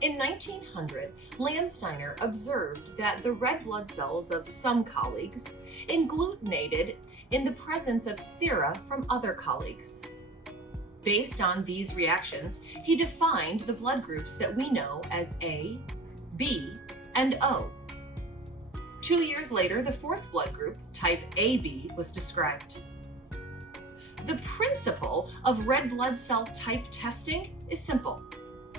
In 1900, Landsteiner observed that the red blood cells of some colleagues agglutinated in the presence of sera from other colleagues. Based on these reactions, he defined the blood groups that we know as A, B, and O. 2 years later, the fourth blood group, type AB, was described. The principle of red blood cell type testing is simple.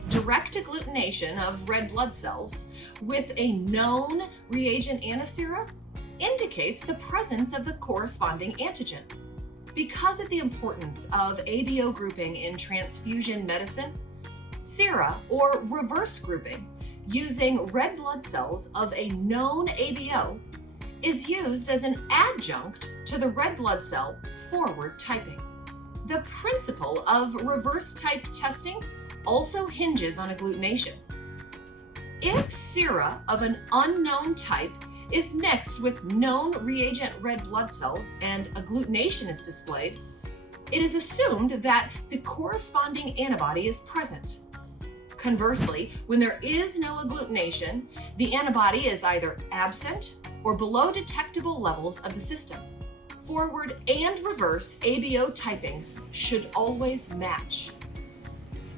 Direct agglutination of red blood cells with a known reagent antisera indicates the presence of the corresponding antigen. Because of the importance of ABO grouping in transfusion medicine, sera or reverse grouping using red blood cells of a known ABO is used as an adjunct to the red blood cell forward typing. The principle of reverse type testing also hinges on agglutination. If sera of an unknown type is mixed with known reagent red blood cells and agglutination is displayed, it is assumed that the corresponding antibody is present. Conversely, when there is no agglutination, the antibody is either absent or below detectable levels of the system. Forward and reverse ABO typings should always match.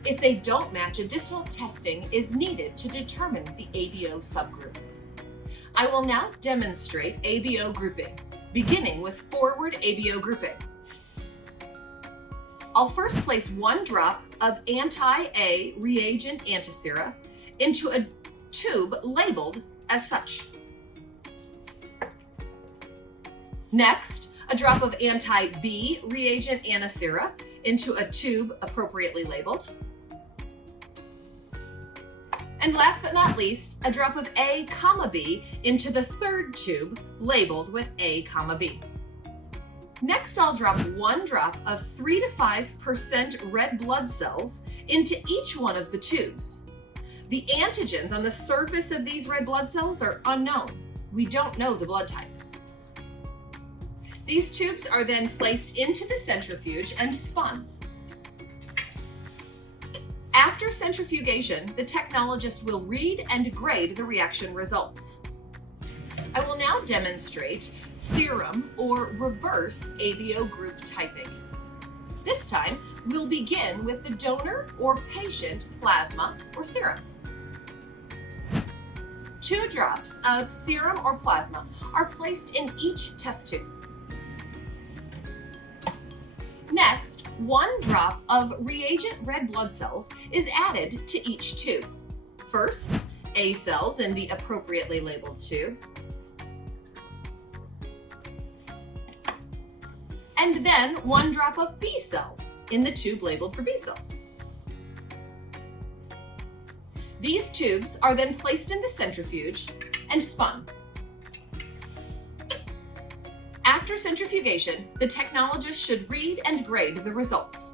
If they don't match, additional testing is needed to determine the ABO subgroup. I will now demonstrate ABO grouping, beginning with forward ABO grouping. I'll first place 1 drop of anti-A reagent antisera into a tube labeled as such. Next, a drop of anti-B reagent antisera into a tube appropriately labeled. And last but not least, a drop of A, B into the third tube labeled with A, B. Next, I'll drop 1 drop of 3 to 5% red blood cells into each one of the tubes. The antigens on the surface of these red blood cells are unknown. We don't know the blood type. These tubes are then placed into the centrifuge and spun. After centrifugation, the technologist will read and grade the reaction results. I will now demonstrate serum or reverse ABO group typing. This time, we'll begin with the donor or patient plasma or serum. 2 drops of serum or plasma are placed in each test tube. Next, 1 drop of reagent red blood cells is added to each tube. First, A cells in the appropriately labeled tube, and then 1 drop of B cells in the tube labeled for B cells. These tubes are then placed in the centrifuge and spun. After centrifugation, the technologist should read and grade the results.